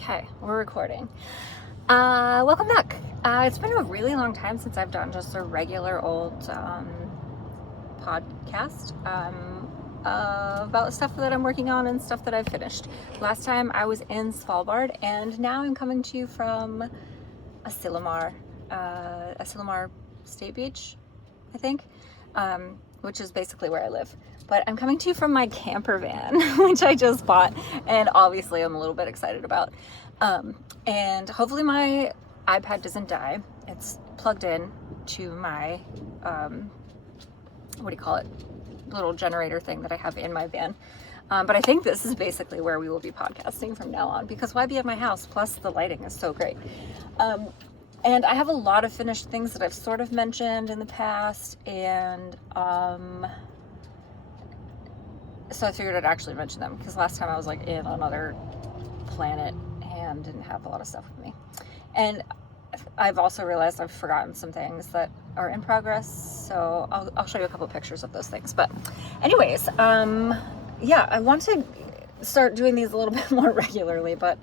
Okay, we're recording. Welcome back. It's been a really long time since I've done just a regular old podcast about stuff that I'm working on and stuff that I've finished. Last time I was in Svalbard, and now I'm coming to you from Asilomar State Beach, I think, which is basically where I live. But I'm coming to you from my camper van, which I just bought, and obviously I'm a little bit excited about. And hopefully my iPad doesn't die. It's plugged in to my, little generator thing that I have in my van. But I think this is basically where we will be podcasting from now on, because why be at my house? Plus the lighting is so great. And I have a lot of finished things that I've sort of mentioned in the past, and so I figured I'd actually mention them, because last time I was like in another planet and didn't have a lot of stuff with me. And I've also realized I've forgotten some things that are in progress, so I'll show you a couple of pictures of those things. But anyways, yeah, I want to start doing these a little bit more regularly, but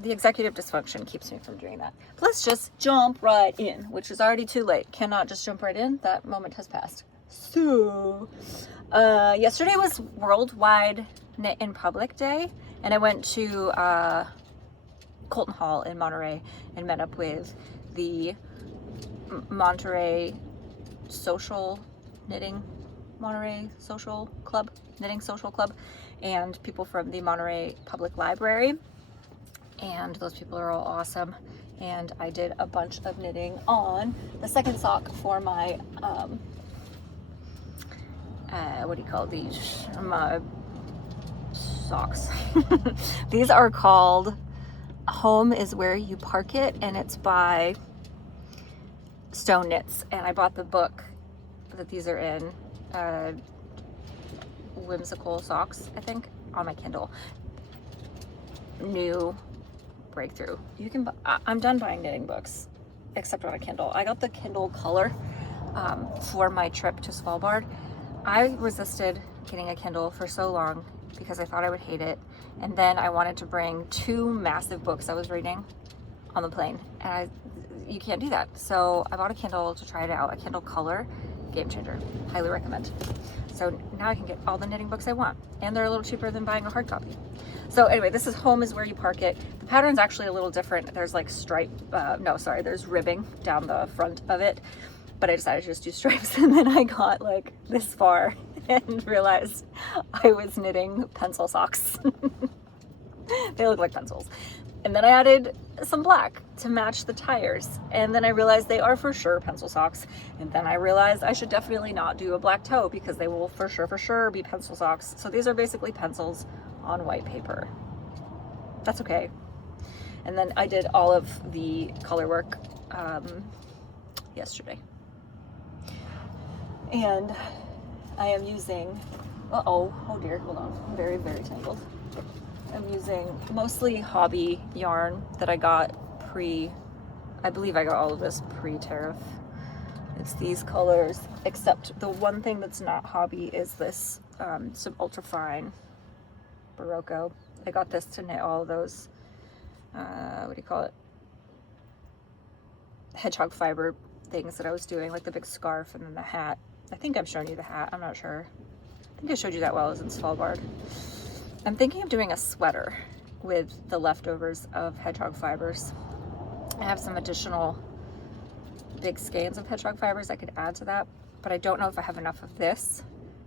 the executive dysfunction keeps me from doing that. But let's just jump right in, which is already too late. Cannot just jump right in. That moment has passed. So, yesterday was Worldwide Knit in Public Day, and I went to Colton Hall in Monterey and met up with the Monterey Social Knitting, Monterey Social Club, Knitting Social Club, and people from the Monterey Public Library. And those people are all awesome. And I did a bunch of knitting on the second sock for my, what do you call these? My socks. These are called Home is Where You Park It, and it's by Stone Knits. And I bought the book that these are in, Whimsical Socks, I think, on my Kindle. New breakthrough. You can I'm done buying knitting books except on a Kindle. I got the Kindle Color for my trip to Svalbard. I resisted getting a Kindle for so long because I thought I would hate it, and then I wanted to bring two massive books I was reading on the plane, and you can't do that. So I bought a Kindle to try it out. A Kindle Color, game changer. Highly recommend. So now I can get all the knitting books I want, and they're a little cheaper than buying a hard copy. So anyway, this is Home is Where You Park It. The pattern's actually a little different. There's like there's ribbing down the front of it, but I decided to just do stripes, and then I got like this far and realized I was knitting pencil socks. They look like pencils. And then I added some black to match the tires. And then I realized they are for sure pencil socks. And then I realized I should definitely not do a black toe, because they will for sure be pencil socks. So these are basically pencils on white paper. That's okay. And then I did all of the color work yesterday. And I am using, oh dear, hold on, I'm very tangled. I'm using mostly hobby yarn that I got I believe I got all of this pre-tariff. It's these colors, except the one thing that's not hobby is this some ultra fine Barocco. I got this to knit all of those, what do you call it? Hedgehog fiber things that I was doing, like the big scarf and then the hat. I think I've shown you the hat, I'm not sure. I think I showed you that while I was in Svalbard. I'm thinking of doing a sweater with the leftovers of hedgehog fibers. I have some additional big skeins of hedgehog fibers I could add to that, but I don't know if I have enough of this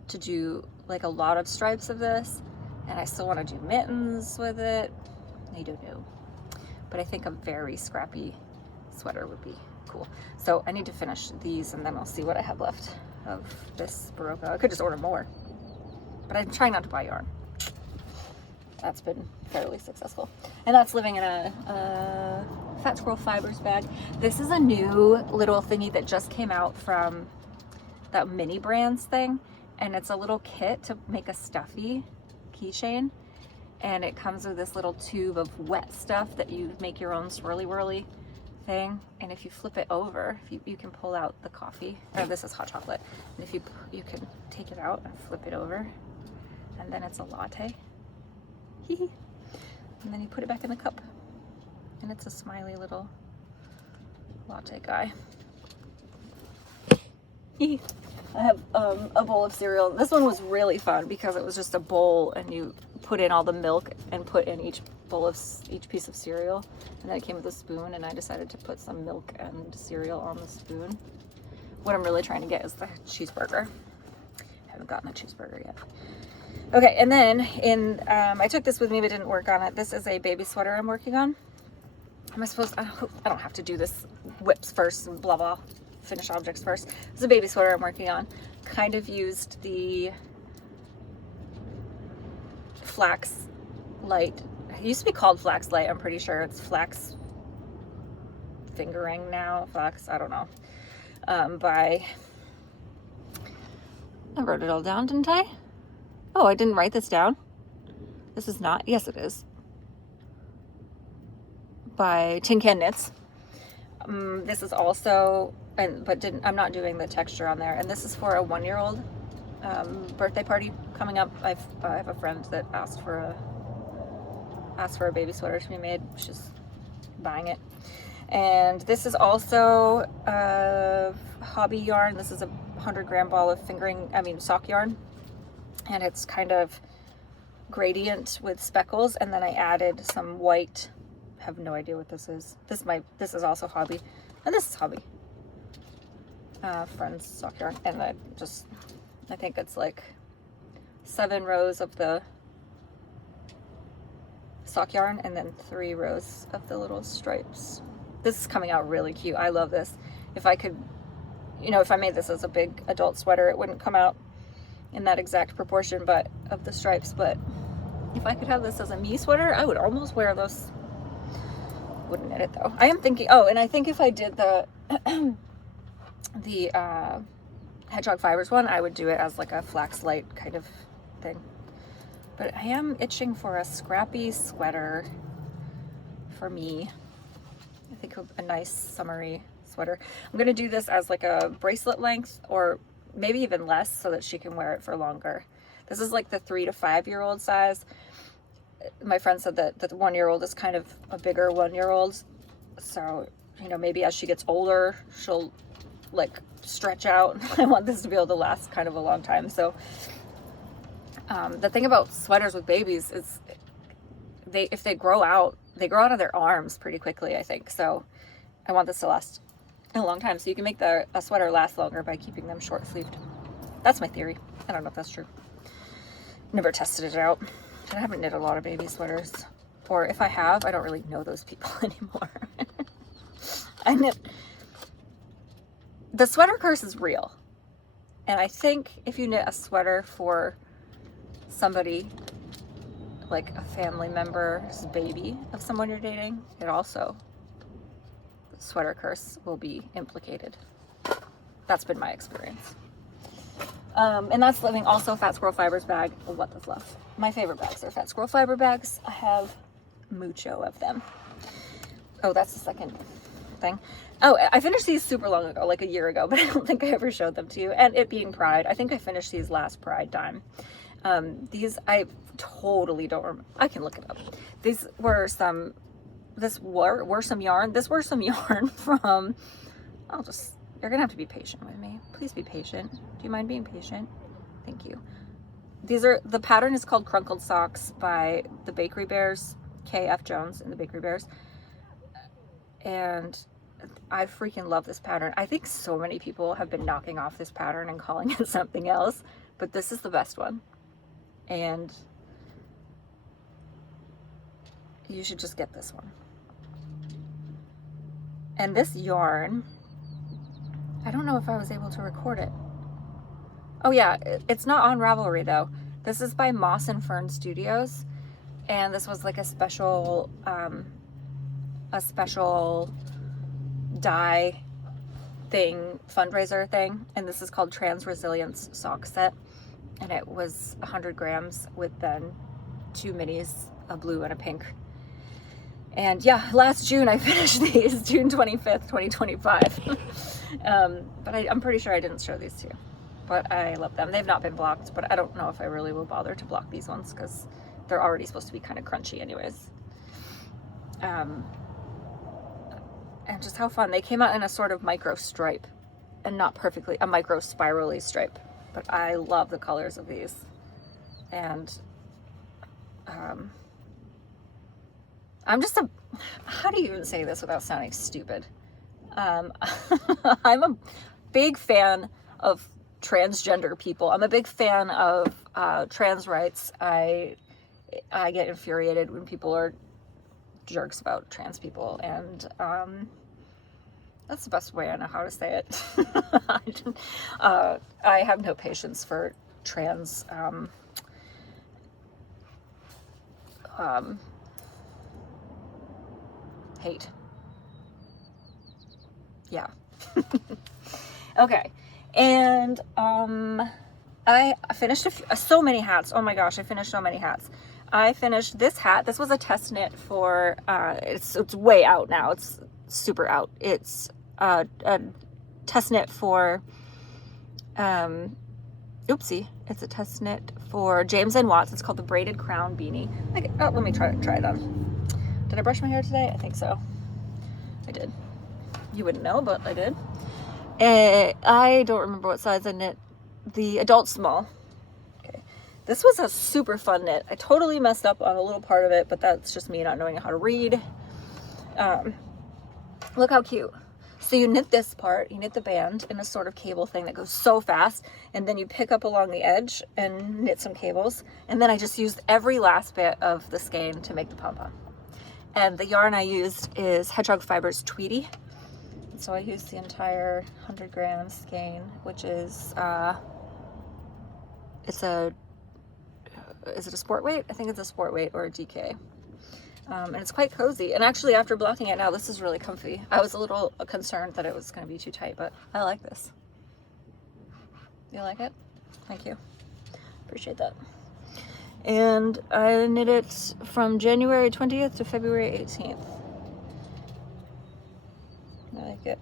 to do like a lot of stripes of this, and I still want to do mittens with it. I don't know, but I think a very scrappy sweater would be cool. So I need to finish these, and then I'll see what I have left of this Barocco. I could just order more, but I'm trying not to buy yarn. That's been fairly successful. And that's living in a Fat Squirrel Fibers bag. This is a new little thingy that just came out from that Mini Brands thing. And it's a little kit to make a stuffy keychain. And it comes with this little tube of wet stuff that you make your own swirly whirly thing. And if you flip it over, you can pull out the coffee. Oh, this is hot chocolate. And if you can take it out and flip it over, and then it's a latte. And then you put it back in the cup. And it's a smiley little latte guy. I have a bowl of cereal. This one was really fun because it was just a bowl and you put in all the milk and put in each piece of cereal. And then it came with a spoon, and I decided to put some milk and cereal on the spoon. What I'm really trying to get is the cheeseburger. I haven't gotten the cheeseburger yet. Okay, and then I took this with me but didn't work on it. This is a baby sweater I'm working on. Am I supposed, I don't have to do this whips first and blah blah, finish objects first. This is a baby sweater I'm working on. Kind of used the Flax Light. It used to be called Flax Light, I'm pretty sure. It's Flax Fingering now. Flax, I don't know. I wrote it all down, didn't I? Oh, I didn't write this down. This is not, yes it is. By Tin Can Knits. This is also, I'm not doing the texture on there. And this is for a 1-year-old birthday party coming up. I have a friend that asked for a baby sweater to be made. She's buying it. And this is also a hobby yarn. This is a 100-gram ball of sock yarn. And it's kind of gradient with speckles. And then I added some white. I have no idea what this is. This is also hobby. And this is hobby. Friend's sock yarn. And I think it's like 7 rows of the sock yarn and then 3 rows of the little stripes. This is coming out really cute. I love this. If I could, if I made this as a big adult sweater, it wouldn't come out in that exact proportion of the stripes, but if I could have this as a me sweater, I would almost wear those. Wouldn't knit it though. I am thinking, and I think if I did the Hedgehog Fibers one, I would do it as like a Flax Light kind of thing. But I am itching for a scrappy sweater for me. I think a nice summery sweater. I'm going to do this as like a bracelet length or maybe even less so that she can wear it for longer. This is like the 3 to 5-year-old size. My friend said that the 1-year-old is kind of a bigger 1-year-old. So, maybe as she gets older, she'll like stretch out. I want this to be able to last kind of a long time. So the thing about sweaters with babies is if they grow out of their arms pretty quickly, I think. So I want this to last a long time. So you can make a sweater last longer by keeping them short sleeved. That's my theory. I don't know if that's true. Never tested it out. I haven't knit a lot of baby sweaters. Or if I have, I don't really know those people anymore. The sweater curse is real. And I think if you knit a sweater for somebody, like a family member's baby of someone you're dating, the sweater curse will be implicated. That's been my experience. And that's living also Fat Squirrel Fibers bag. Oh, what the fluff. My favorite bags are Fat Squirrel Fiber bags. I have mucho of them. Oh, that's the second thing. Oh, I finished these super long ago, like a year ago, but I don't think I ever showed them to you. And it being Pride, I think I finished these last Pride time. These, I totally don't remember. I can look it up. These were some yarn from, you're gonna have to be patient with me. Please be patient. Do you mind being patient? Thank you. The pattern is called Crunkled Socks by the Bakery Bears, K.F. Jones and the Bakery Bears. And I freaking love this pattern. I think so many people have been knocking off this pattern and calling it something else, but this is the best one. And you should just get this one. And this yarn, I don't know if I was able to record it. Oh yeah, it's not on Ravelry though. This is by Moss and Fern Studios. And this was like a special dye thing, fundraiser thing. And this is called Trans Resilience Sock Set. And it was 100 grams with then 2 minis, a blue and a pink. And yeah, last June I finished these, June 25th, 2025. But I'm pretty sure I didn't show these to you. But I love them. They've not been blocked, but I don't know if I really will bother to block these ones because they're already supposed to be kind of crunchy anyways. Um, and just how fun. They came out in a sort of micro stripe and not perfectly a micro spirally stripe, but I love the colors of these. And I'm just how do you even say this without sounding stupid? I'm a big fan of transgender people. I'm a big fan of trans rights. I get infuriated when people are jerks about trans people, and that's the best way I know how to say it. I have no patience for trans hate. Yeah. Okay. And I finished so many hats. Oh my gosh, I finished so many hats. I finished this hat. This was a test knit for it's way out now. It's super out. It's a test knit for oopsie. It's a test knit for James and Watts. It's called the Braided Crown Beanie. Let me try it on. Did I brush my hair today? I think so. I did. You wouldn't know, but I did. I don't remember what size I knit. The adult small. Okay. This was a super fun knit. I totally messed up on a little part of it, but that's just me not knowing how to read. Look how cute. So you knit this part, you knit the band in a sort of cable thing that goes so fast, and then you pick up along the edge and knit some cables. And then I just used every last bit of the skein to make the pom-pom. And the yarn I used is Hedgehog Fibers Tweety. So I used the entire 100 gram skein, which is, is it a sport weight? I think it's a sport weight or a DK. And it's quite cozy. And actually, after blocking it now, this is really comfy. I was a little concerned that it was going to be too tight, but I like this. You like it? Thank you. Appreciate that. And I knit it from January 20th to February 18th. I like it.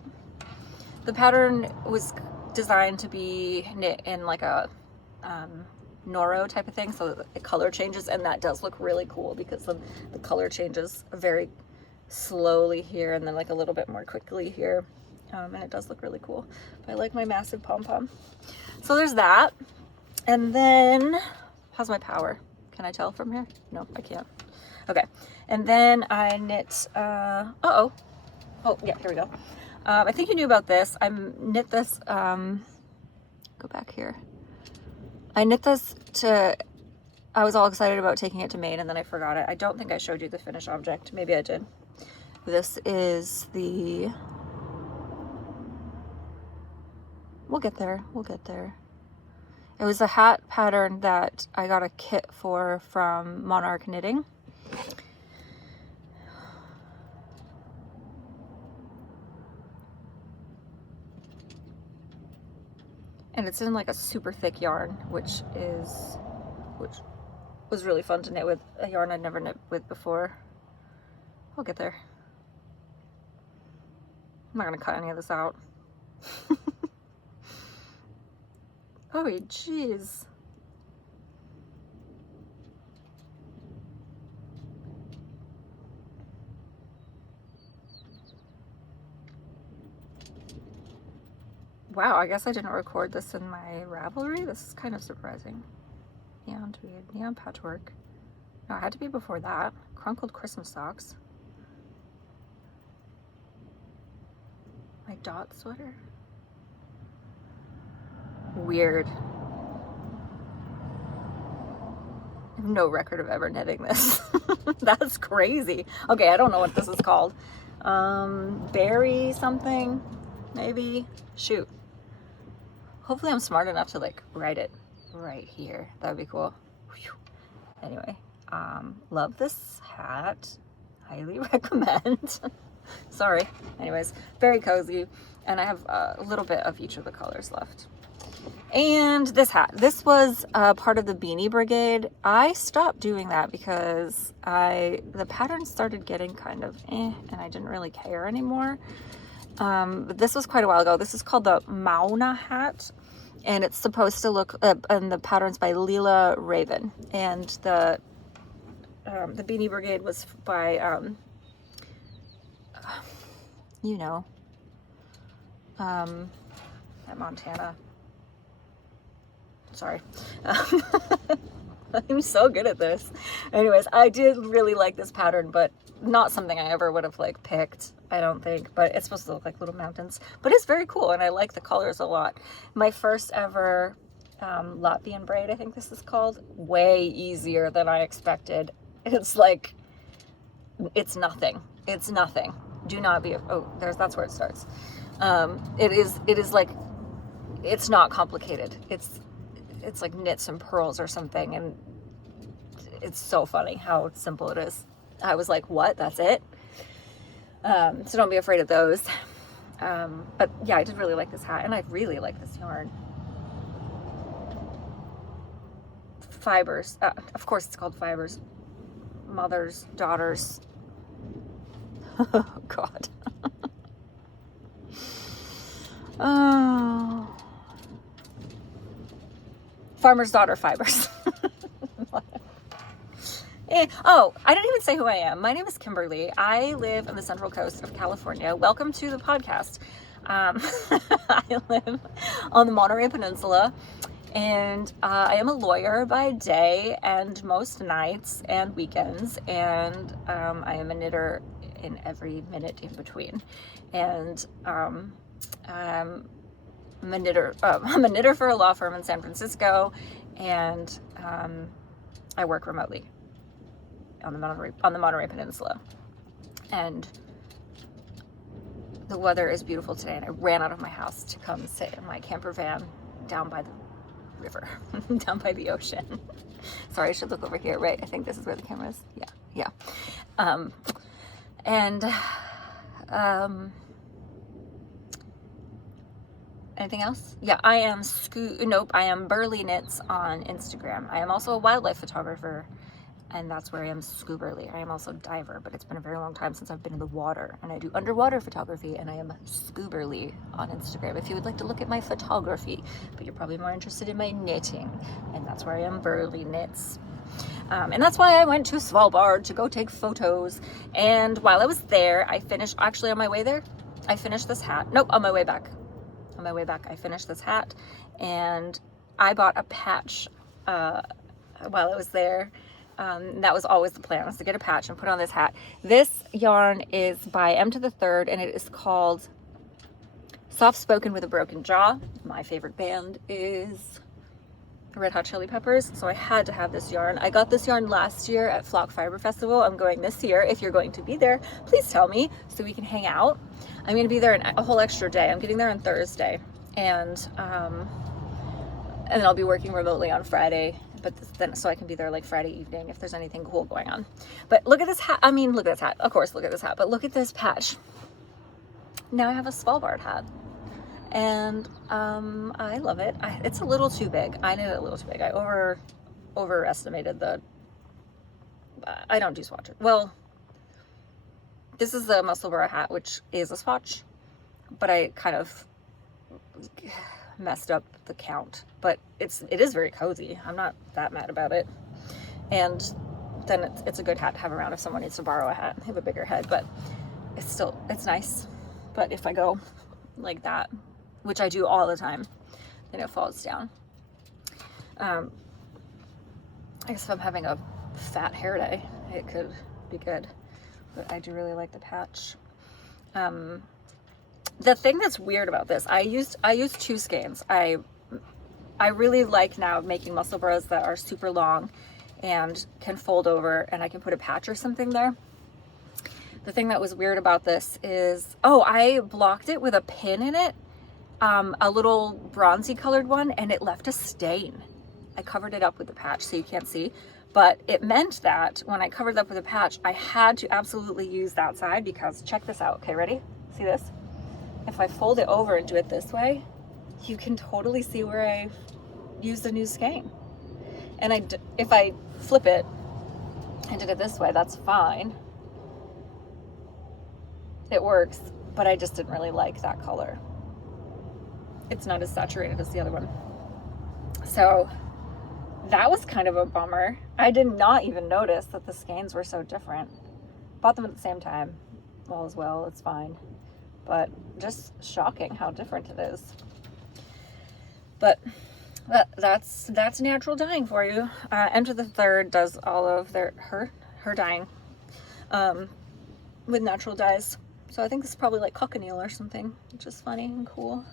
The pattern was designed to be knit in like a Noro type of thing, so that the color changes, and that does look really cool because the color changes very slowly here and then like a little bit more quickly here, and it does look really cool. But I like my massive pom-pom. So there's that. And then how's my power? Can I tell from here? No, I can't. Okay. And then I knit oh yeah, here we go. I think you knew about this. I knit this go back here. I knit this I was all excited about taking it to Maine, and then I forgot it. I don't think I showed you the finished object. Maybe I did. This is the, we'll get there. It was a hat pattern that I got a kit for from Monarch Knitting. And it's in like a super thick yarn, which was really fun to knit with, a yarn I'd never knit with before. I'll get there. I'm not gonna cut any of this out. Oh, jeez. Wow, I guess I didn't record this in my Ravelry. This is kind of surprising. Neon tweed, neon patchwork. No, it had to be before that. Crunkled Christmas socks. My dot sweater. Weird. I have no record of ever knitting this. That's crazy. Okay, I don't know what this is called. Berry something, maybe. Shoot. Hopefully I'm smart enough to like write it right here. That would be cool. Whew. Anyway, love this hat. Highly recommend. Sorry. Anyways, very cozy. And I have a little bit of each of the colors left. And this hat. This was part of the Beanie Brigade. I stopped doing that because the pattern started getting kind of and I didn't really care anymore. But this was quite a while ago. This is called the Mauna hat, and it's supposed to look, and the pattern's by Leela Raven, and the Beanie Brigade was by you know, at Montana. Sorry. I'm so good at this. Anyways, I did really like this pattern, but not something I ever would have like picked, I don't think. But it's supposed to look like little mountains. But it's very cool, and I like the colors a lot. My first ever Latvian braid, I think this is called, way easier than I expected. It's like, it's nothing. It's nothing. Do not be, oh, that's where it starts. It is like, it's not complicated. It's like knits and pearls or something, and it's so funny how simple it is. I was like, what? That's it? So don't be afraid of those. But yeah, I did really like this hat, and I really like this yarn. Fibers. Of course it's called fibers. Mothers, daughters. Oh, God. Oh. Farmer's daughter fibers. Oh, I didn't even say who I am. My name is Kimberly. I live on the Central Coast of California. Welcome to the podcast. I live on the Monterey Peninsula, and I am a lawyer by day and most nights and weekends, and I am a knitter in every minute in between. And I'm a knitter for a law firm in San Francisco, and I work remotely on the Monterey Peninsula. And the weather is beautiful today, and I ran out of my house to come sit in my camper van down by the river, down by the ocean. Sorry, I should look over here, right? I think this is where the camera is. Yeah. Anything else? Yeah, I am Burley Knits on Instagram. I am also a wildlife photographer, and that's where I am Scooberly. I am also a diver, but it's been a very long time since I've been in the water, and I do underwater photography, and I am Scooberly on Instagram if you would like to look at my photography, but you're probably more interested in my knitting, and that's where I am Burley Knits. And that's why I went to Svalbard to go take photos. And while I was there, I finished this hat. Nope, on my way back, I finished this hat, and I bought a patch while I was there. That was always the plan, was to get a patch and put on this hat. This yarn is by M to the Third, and it is called Soft Spoken with a Broken Jaw. My favorite band is Red Hot Chili Peppers, so I had to have this yarn. I got this yarn last year at Flock Fiber Festival. I'm going this year. If you're going to be there, please tell me so we can hang out. I'm going to be there a whole extra day. I'm getting there on Thursday, and then I'll be working remotely on Friday, but then so I can be there like Friday evening if there's anything cool going on. But look at this hat. I mean, look at this hat. Of course, look at this hat, but look at this patch. Now I have a Svalbard hat, and I love it. It's a little too big. I knit it a little too big. I overestimated I don't do swatches. Well, this is the Musselburgh hat, which is a swatch, but I kind of messed up the count. But it is very cozy. I'm not that mad about it. And then it's a good hat to have around if someone needs to borrow a hat. I have a bigger head, but it's nice. But if I go like that, which I do all the time, then it falls down. I guess if I'm having a fat hair day, it could be good. But I do really like the patch. The thing that's weird about this, I used two skeins. I really like now making Musselburghs that are super long and can fold over, and I can put a patch or something there. The thing that was weird about this is, I blocked it with a pin in it, a little bronzy colored one, and it left a stain. I covered it up with the patch so you can't see, but it meant that when I covered it up with a patch, I had to absolutely use that side, because check this out. Okay, ready? See this? If I fold it over and do it this way, you can totally see where I used a new skein. And if I flip it and did it this way, that's fine. It works, but I just didn't really like that color. It's not as saturated as the other one. So that was kind of a bummer. I did not even notice that the skeins were so different. Bought them at the same time. as well. It's fine. But just shocking how different it is. But that's natural dyeing for you. Enter the Third does all of her dyeing with natural dyes. So I think this is probably like cochineal or something, which is funny and cool.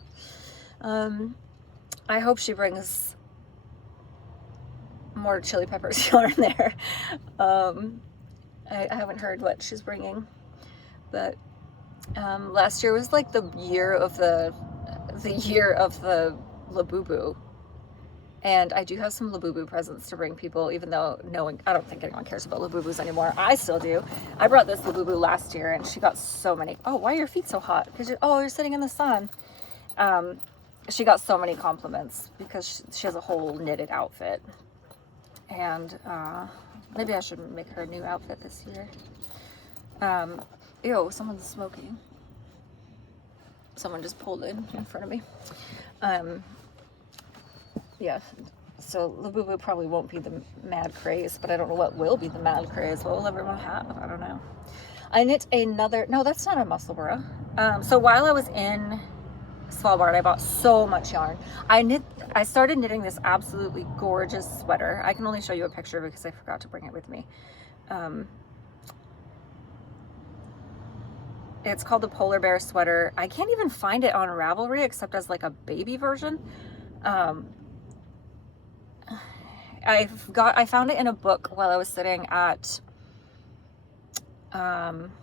I hope she brings more chili peppers yarn there. I haven't heard what she's bringing, but last year was like the year of the Labubu, and I do have some Labubu presents to bring people, even though I don't think anyone cares about Labubus anymore. I still do. I brought this Labubu last year, and she got so many. Oh, why are your feet so hot? Because you're sitting in the sun. She got so many compliments because she has a whole knitted outfit, and maybe I should make her a new outfit this year. Ew, someone's smoking. Someone just pulled in front of me. Yeah, so Labubu probably won't be the mad craze, but I don't know what will be the mad craze. What will everyone have? I don't know. I knit another, no, that's not a Musselburgh. So while I was in Svalbard, I bought so much yarn. I started knitting this absolutely gorgeous sweater. I can only show you a picture because I forgot to bring it with me. It's called the Polar Bear sweater. I can't even find it on Ravelry except as like a baby version. I found it in a book while I was sitting at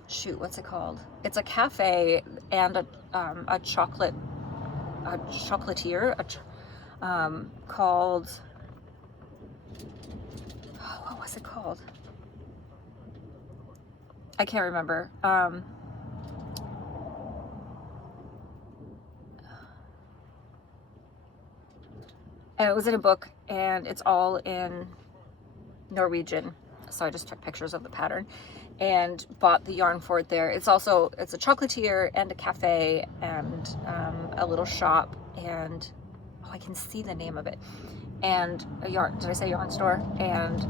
shoot, what's it called? It's a cafe and a chocolatier called, what was it called? I can't remember. And it was in a book, and it's all in Norwegian. So I just took pictures of the pattern and bought the yarn for it there. It's a chocolatier and a cafe and a little shop, and I can see the name of it. And a yarn, did I say yarn store? And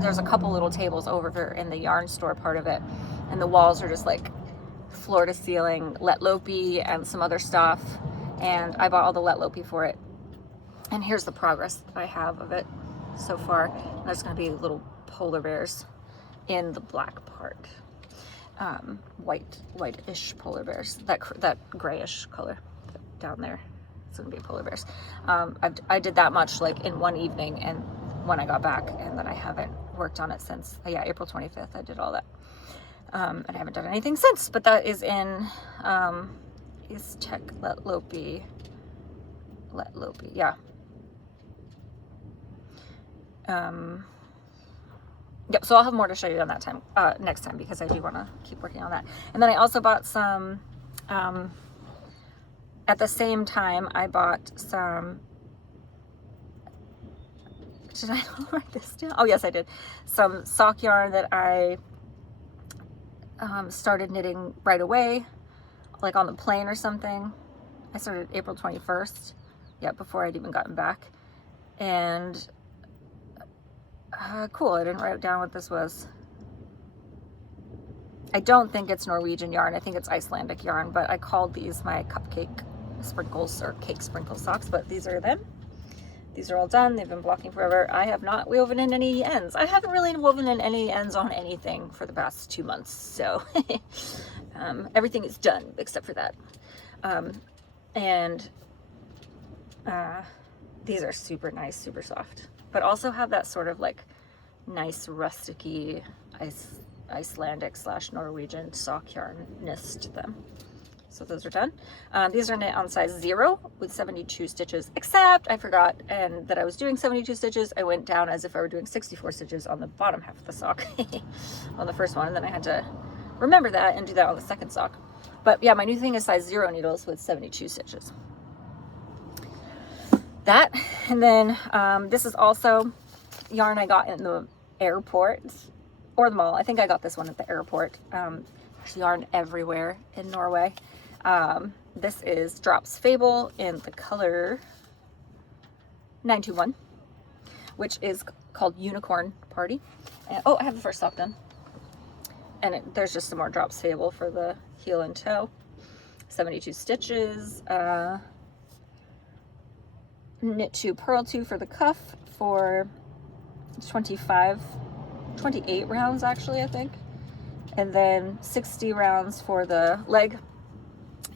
there's a couple little tables over in the yarn store part of it, and the walls are just like floor to ceiling let lopi and some other stuff. And I bought all the let lopi for it. And here's the progress I have of it so far. There's going to be little polar bears in the black part. Whitish polar bears. That grayish color down there. It's going to be polar bears. I did that much like in one evening and when I got back, and then I haven't worked on it since. Yeah, April 25th I did all that. And I haven't done anything since, but that is in is Tech Let Lopi, yeah. Yep, so I'll have more to show you on that time, next time, because I do want to keep working on that. And then I also bought some, at the same time, I bought some, did I not write this down? Oh yes, I did. Some sock yarn that I started knitting right away, like on the plane or something. I started April 21st, yeah, before I'd even gotten back. And cool, I didn't write down what this was. I don't think it's Norwegian yarn, I think it's Icelandic yarn, but I called these my cupcake sprinkles or cake sprinkle socks, but these are them. These are all done, they've been blocking forever. I have not woven in any ends. I haven't really woven in any ends on anything for the past 2 months, so everything is done except for that. These are super nice, super soft, but also have that sort of like nice rusticy Icelandic / Norwegian sock yarnness to them. So those are done. These are knit on size 0 with 72 stitches, except I forgot that I was doing 72 stitches. I went down as if I were doing 64 stitches on the bottom half of the sock on the first one, and then I had to remember that and do that on the second sock. But yeah, my new thing is size 0 needles with 72 stitches. That, and then this is also yarn I got in the airport or the mall. I think I got this one at the airport. There's yarn everywhere in Norway. This is Drops Fable in the color 921, which is called Unicorn Party. And, oh, I have the first sock done. and there's just some more drops table for the heel and toe. 72 stitches, knit 2, purl 2 for the cuff for 28 rounds actually, I think. And then 60 rounds for the leg.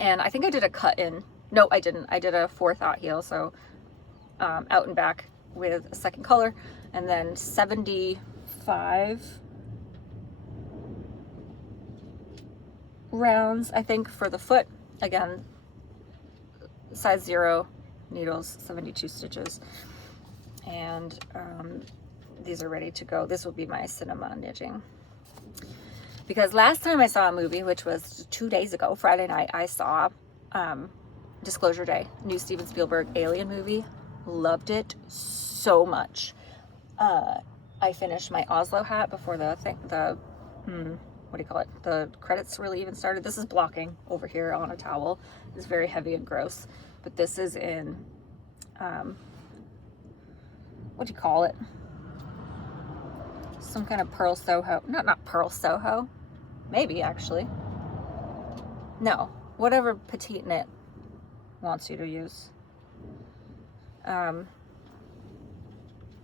And I think I did a cut in. No, I didn't. I did a 4-aught heel, so out and back with a second color. And then 75 rounds, I think, for the foot. Again, size 0 needles, 72 stitches. And these are ready to go. This will be my cinema knitting. Because last time I saw a movie, which was 2 days ago, Friday night, I saw Disclosure Day, new Steven Spielberg alien movie. Loved it so much. I finished my Oslo hat before what do you call it? The credits really even started. This is blocking over here on a towel. It's very heavy and gross. But this is in, what do you call it? Some kind of pearl Soho. Not pearl Soho. Maybe, actually. No. Whatever Petite Knit wants you to use.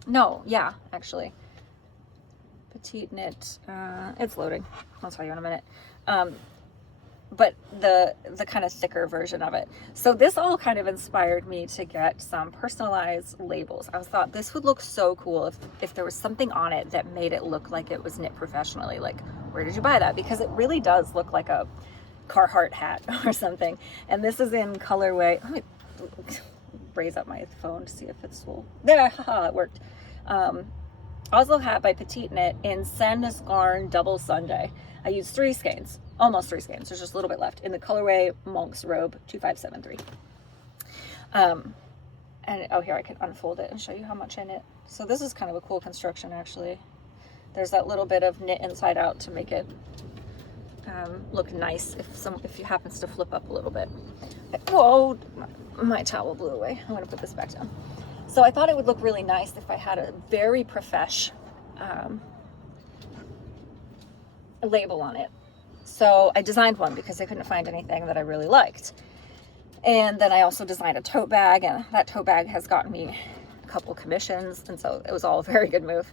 No, yeah, actually. Petite Knit, it's loading. I'll tell you in a minute. But the kind of thicker version of it. So this all kind of inspired me to get some personalized labels. I thought this would look so cool if there was something on it that made it look like it was knit professionally. Like, where did you buy that? Because it really does look like a Carhartt hat or something. And this is in colorway. Let me raise up my phone to see if it's full. There, haha, it worked. Oslo hat by Petite Knit in Sen's Garn Double Sunday. I used 3 skeins, almost 3 skeins. There's just a little bit left in the colorway Monk's Robe 2573. And oh, here I can unfold it and show you how much I knit. So this is kind of a cool construction, actually. There's that little bit of knit inside out to make it look nice if it happens to flip up a little bit. Whoa, my towel blew away. I'm gonna put this back down. So I thought it would look really nice if I had a very profesh label on it. So I designed one because I couldn't find anything that I really liked. And then I also designed a tote bag, and that tote bag has gotten me a couple commissions, and so it was all a very good move.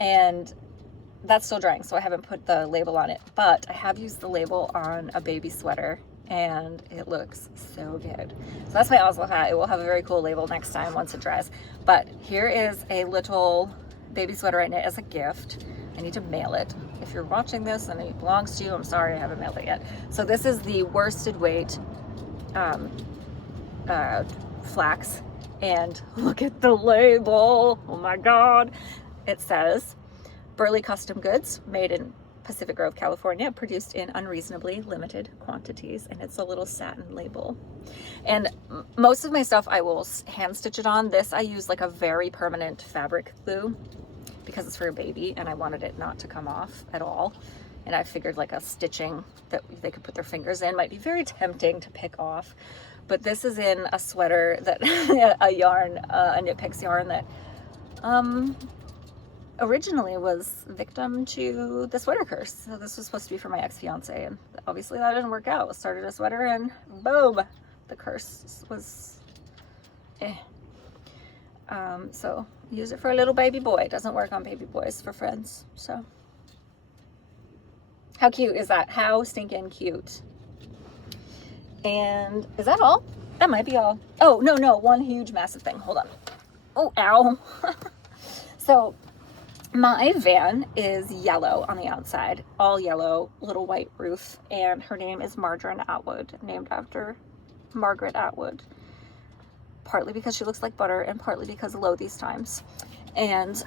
And that's still drying, so I haven't put the label on it, but I have used the label on a baby sweater, and it looks so good. So that's my Oslo hat. It will have a very cool label next time once it dries. But here is a little baby sweater I knit as a gift. I need to mail it. If you're watching this and it belongs to you, I'm sorry I haven't mailed it yet. So this is the worsted weight flax, and look at the label. Oh my God. It says, Burley Custom Goods, made in Pacific Grove, California, produced in unreasonably limited quantities, and it's a little satin label. And most of my stuff I will hand stitch it on. This I use like a very permanent fabric glue because it's for a baby and I wanted it not to come off at all. And I figured like a stitching that they could put their fingers in might be very tempting to pick off. But this is in a sweater that a yarn, a Knit Picks yarn that originally was victim to the sweater curse. So this was supposed to be for my ex-fiance, and obviously that didn't work out. Started a sweater and boom, the curse was so use it for a little baby boy. It doesn't work on baby boys, for friends. So how cute is that? How stinking cute. And is that all? That might be all. Oh, no, one huge massive thing. Hold on. Oh, ow. So my van is yellow on the outside, all yellow, little white roof, and her name is Margarine Atwood, named after Margaret Atwood, partly because she looks like butter and partly because low these times. And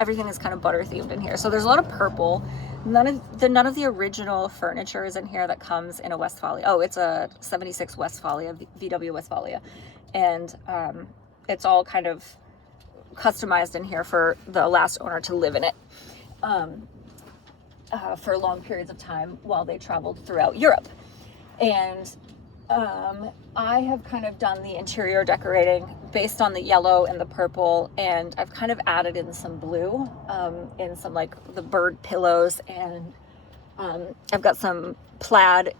everything is kind of butter themed in here. So there's a lot of purple. None of the original furniture is in here that comes in a Westphalia. Oh, it's a 76 Westphalia, VW Westphalia. And it's all kind of customized in here for the last owner to live in it for long periods of time while they traveled throughout Europe. And I have kind of done the interior decorating based on the yellow and the purple, and I've kind of added in some blue, in some like the bird pillows, and I've got some plaid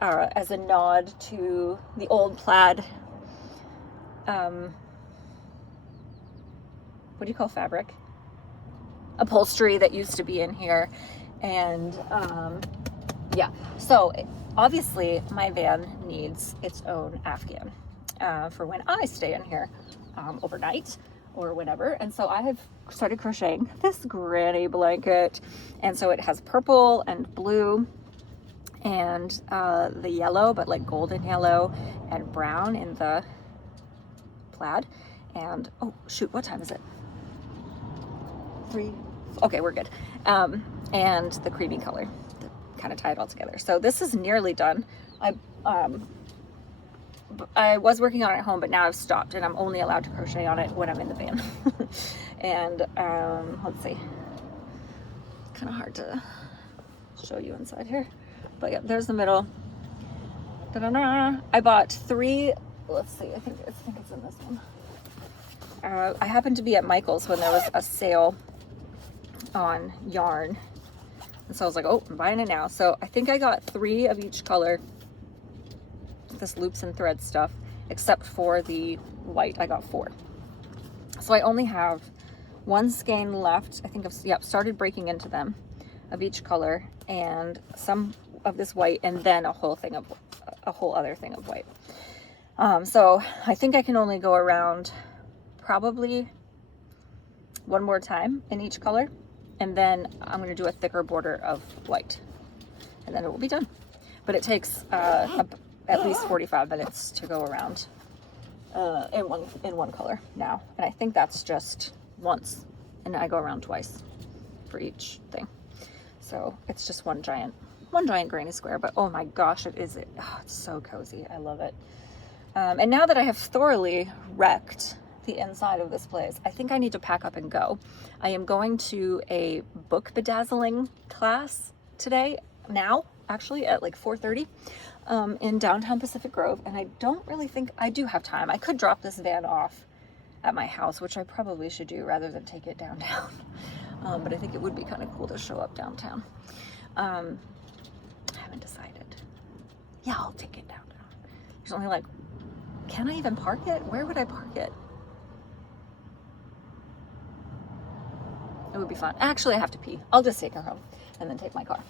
as a nod to the old plaid, what do you call fabric? Upholstery that used to be in here. And yeah, so obviously my van needs its own Afghan for when I stay in here overnight or whenever. And so I have started crocheting this granny blanket, and so it has purple and blue and the yellow, but like golden yellow, and brown in the plaid. And oh shoot, what time is it? 3. Okay, we're good. And the creamy color to kind of tie it all together. So this is nearly done. I was working on it at home, but now I've stopped, and I'm only allowed to crochet on it when I'm in the van. And let's see, kind of hard to show you inside here, but yeah, there's the middle. Da-da-da. I bought 3. Let's see, I think it's in this one. I happened to be at Michael's when there was a sale on yarn, and so I was like, oh, I'm buying it now. So I think I got 3 of each color, this loops and thread stuff, except for the white. I got 4. So I only have 1 skein left. I think I've started breaking into them of each color, and some of this white, and then a whole other thing of white. So I think I can only go around probably 1 more time in each color, and then I'm going to do a thicker border of white, and then it will be done. But it takes at least 45 minutes to go around in one color now, and I think that's just once, and I go around twice for each thing. So it's just one giant granny square. But oh my gosh, it's so cozy. I love it. And now that I have thoroughly wrecked the inside of this place, I think I need to pack up and go. I am going to a book bedazzling class today, now actually, at like 4:30 in downtown Pacific Grove, and I don't really think I do have time. I could drop this van off at my house, which I probably should do rather than take it downtown. But I think it would be kind of cool to show up downtown. I haven't decided. Yeah, I'll take it downtown. There's only like, can I even park it? Where would I park it? It would be fun. Actually, I have to pee. I'll just take her home and then take my car.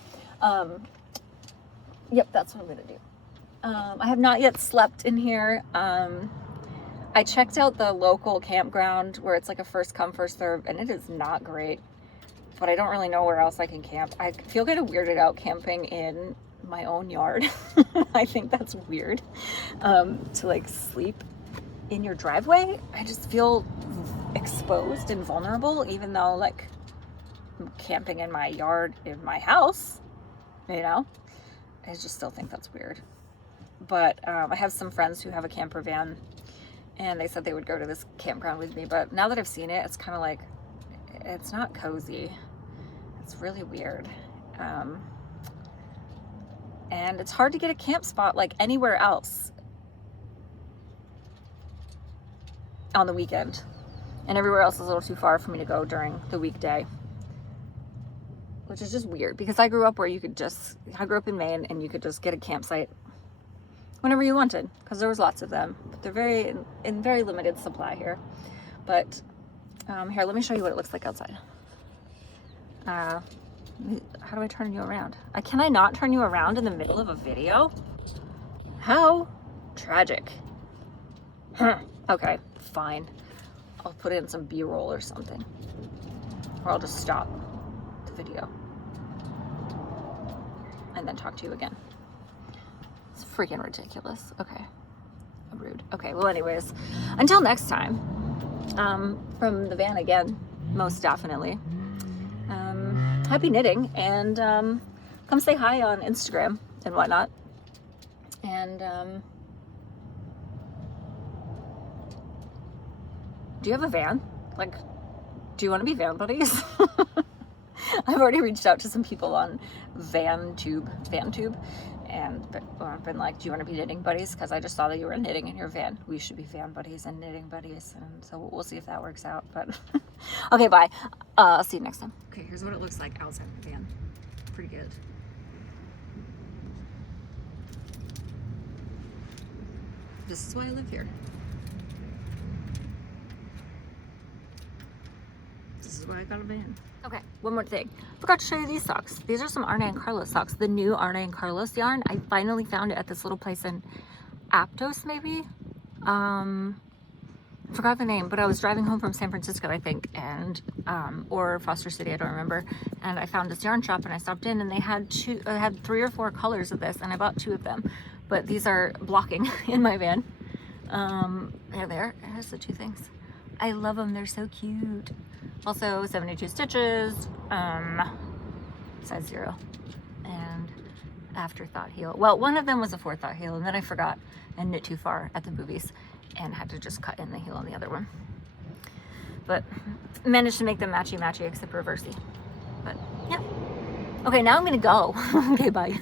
Yep, that's what I'm gonna do. I have not yet slept in here. I checked out the local campground where it's like a first come, first serve, and it is not great, but I don't really know where else I can camp. I feel kind of weirded out camping in my own yard. I think that's weird, to like sleep in your driveway. I just feel exposed and vulnerable, even though like I'm camping in my yard in my house, you know. I just still think that's weird. But I have some friends who have a camper van, and they said they would go to this campground with me, but now that I've seen it, it's kind of like, it's not cozy. It's really weird. And it's hard to get a camp spot like anywhere else on the weekend, and everywhere else is a little too far for me to go during the weekday, which is just weird, because I grew up in Maine, and you could just get a campsite whenever you wanted, because there was lots of them, but they're in very limited supply here. But here, let me show you what it looks like outside. How do I turn you around? Can I not turn you around in the middle of a video? How tragic. Okay, fine. I'll put in some B-roll or something, or I'll just stop the video and then talk to you again. It's freaking ridiculous. Okay, rude. Okay, well anyways, until next time, from the van again, most definitely. Happy knitting, and come say hi on Instagram and whatnot. And do you have a van? Like, do you want to be van buddies? I've already reached out to some people on VanTube, and I've been like, do you want to be knitting buddies? Because I just saw that you were knitting in your van. We should be van buddies and knitting buddies, and so we'll see if that works out. But okay, bye. I'll see you next time. Okay, here's what it looks like outside the van. Pretty good. This is why I live here. This is why I got a van. Okay, one more thing. Forgot to show you these socks. These are some Arne and Carlos socks. The new Arne and Carlos yarn. I finally found it at this little place in Aptos, maybe. Forgot the name, but I was driving home from San Francisco, I think, and or Foster City, I don't remember. And I found this yarn shop, and I stopped in, and they had 3 or 4 colors of this, and I bought 2 of them. But these are blocking in my van. Here's the 2 things. I love them. They're so cute. Also 72 stitches, size 0, and afterthought heel. Well, one of them was a forethought heel, and then I forgot and knit too far at the boobies and had to just cut in the heel on the other one. But managed to make them matchy-matchy except reversey. But yeah. Okay, now I'm gonna go. Okay, bye.